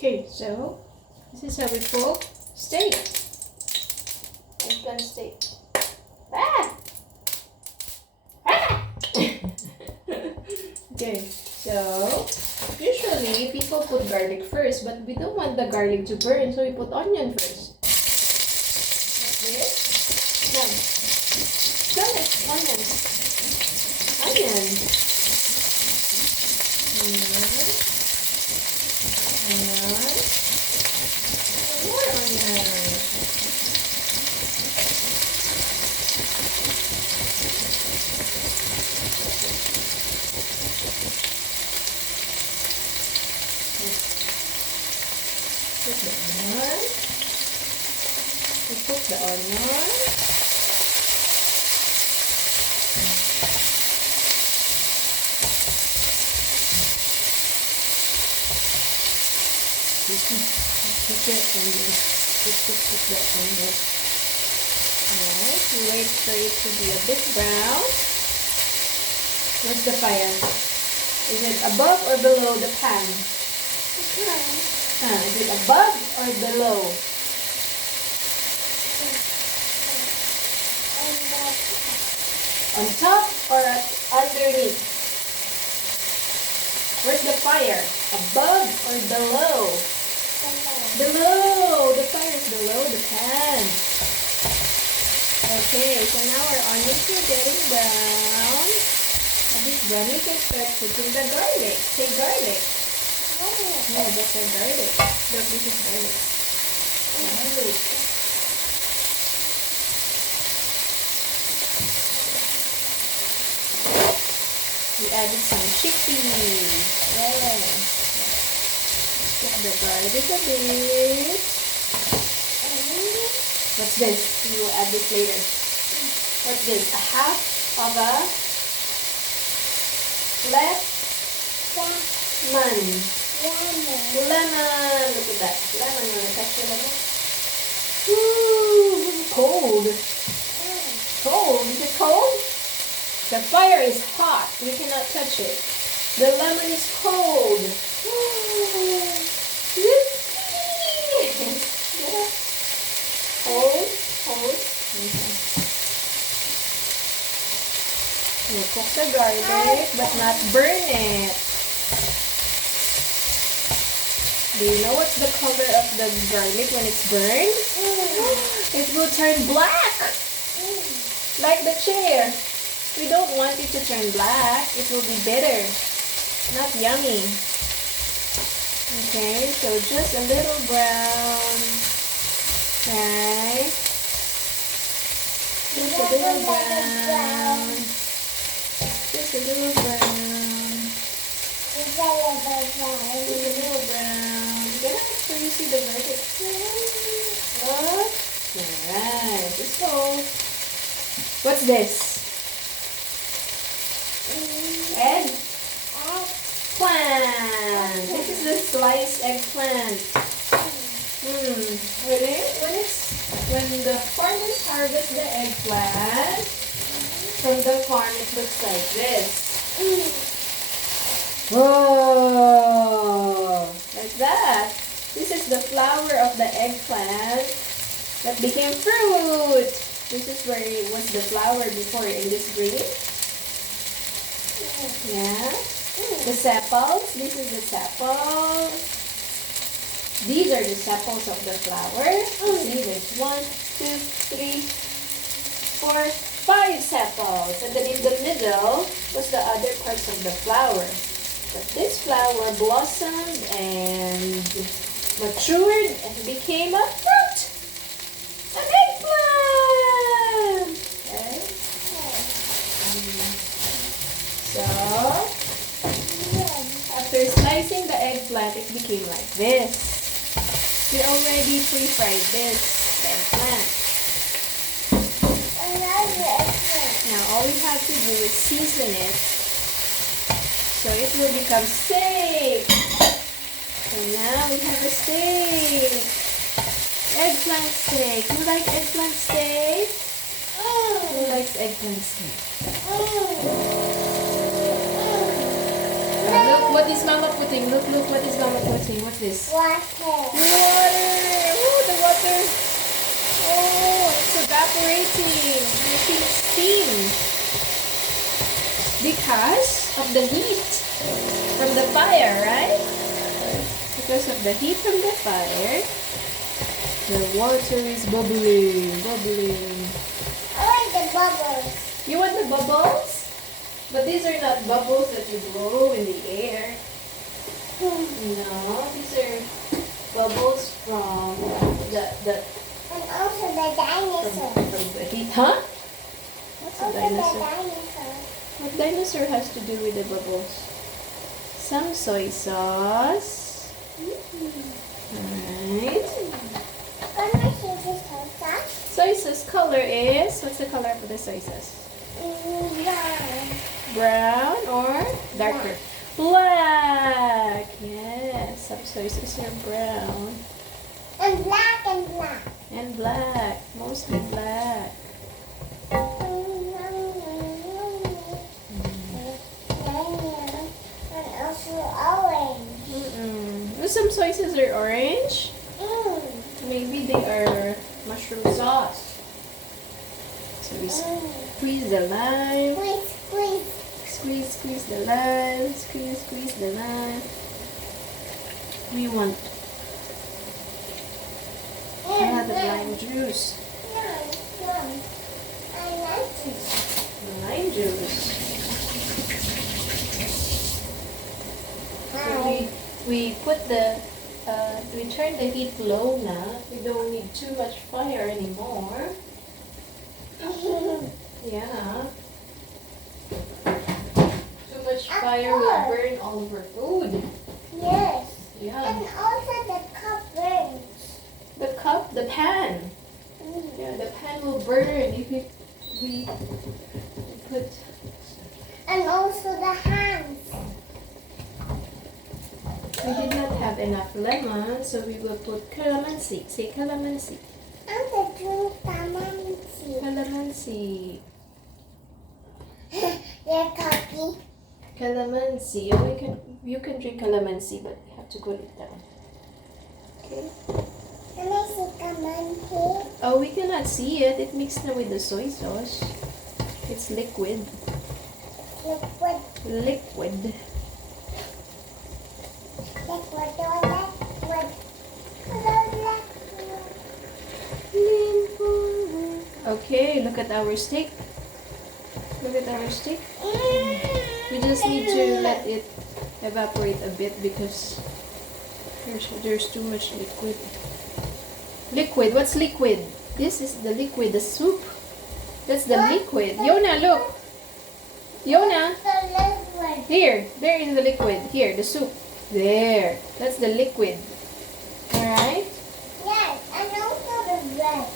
Okay, so this is how we cook steak. Eggplant steak. Ah! Ah! Okay, so usually people put garlic first, but we don't want the garlic to burn, so we put onion first. Like this. No. Garlic, onion. Onion. More onion. Put the onion. We cook the onion. Cook it and then cook the onion. Alright, we wait for it to be a bit brown. Where's the fire? Is it above or below the pan? Is it above or below? On top or underneath? Where's the fire? Above or below? Below! The fire is below the pan. Okay, so now our onions are getting brown. A bit brown. We can start putting the garlic. Say garlic. Yeah, that's our garlic. Look, this is garlic. Garlic. We added some chickpeas. Yeah. Put the garlic a bit. What's this? We will add this later. What's this? A half of a lemon. Lemon. Look at that. Lemon. You want to touch your lemon? Ooh, cold. Cold. Is it cold? The fire is hot. We cannot touch it. The lemon is cold. Hold. Okay. We'll cook the garlic, but not burn it. Do you know what's the color of the garlic when it's burned? It will turn black. Like the chair. We don't want it to turn black. It will be bitter. Not yummy. Okay, so just a little brown. Right? Just a little brown. Just a little brown. Just a little brown. Yeah, so you see the garlic. Look. Alright, this whole. What's this? Eggplant. This is the sliced eggplant. When the farmers harvest the eggplant from the farm, it looks like this. Whoa! Like that. This is the flower of the eggplant that became fruit. This is where it was the flower before in this green. Yeah. The sepals. This is the sepals. These are the sepals of the flower. See, there's 1, 2, 3, 4, 5 sepals. And then in the middle was the other parts of the flower. But this flower blossomed and matured and became a fruit. An eggplant. Okay. So, after slicing the eggplant, it became like this. We already pre-fried this eggplant. Now all we have to do is season it so it will become steak. So now we have a steak. Eggplant steak. You like eggplant steak? Who likes eggplant steak? Look, what is Mama putting? Look, what is Mama putting? What's this? Water. Water! Oh, the water! Oh, it's evaporating. Making steam. Because of the heat from the fire, right? Because of the heat from the fire, the water is bubbling. I like the bubbles. You want the bubbles? But these are not bubbles that you blow in the air. No, these are bubbles from the And also the dinosaur. from the heat. Huh? What's a Also the dinosaur? dinosaur. What dinosaur has to do with the bubbles? Some soy sauce. Alright. Can I see this sauce? Soy sauce color is, what's the color of the soy sauce? Brown. Brown or darker? Black. Yes, some soy sauce are brown. And black and black. And black. Mostly black. And also orange. Well, some soy sauce are orange. Maybe they are mushroom sauce. So we squeeze the lime. Squeeze the lime. Squeeze the lime. We want a lot of lime juice. I like it. Lime juice. So we put we turn the heat low now. We don't need too much fire anymore. Yeah. Too much fire will burn all of our food. Yes. Yeah. And also the cup burns. The pan. Yeah, the pan will burn if we put. And also the hands. We did not have enough lemon, so we will put calamansi. Say calamansi. And the drink calamansi. Calamansi. They're coffee. Calamansi. Oh, you can drink calamansi, but you have to cool it down. Okay. Can I see calamansi? Oh, we cannot see it. It mixed now with the soy sauce. It's liquid. Liquid. Liquid. Okay, look at our stick. Look at our stick. We just need to let it evaporate a bit because there's too much liquid. Liquid, what's liquid? This is the liquid, the soup. That's the liquid. Yona, look. Yona. Here, there is the liquid. Here, the soup. There. That's the liquid. Alright? Yes, and also the bread.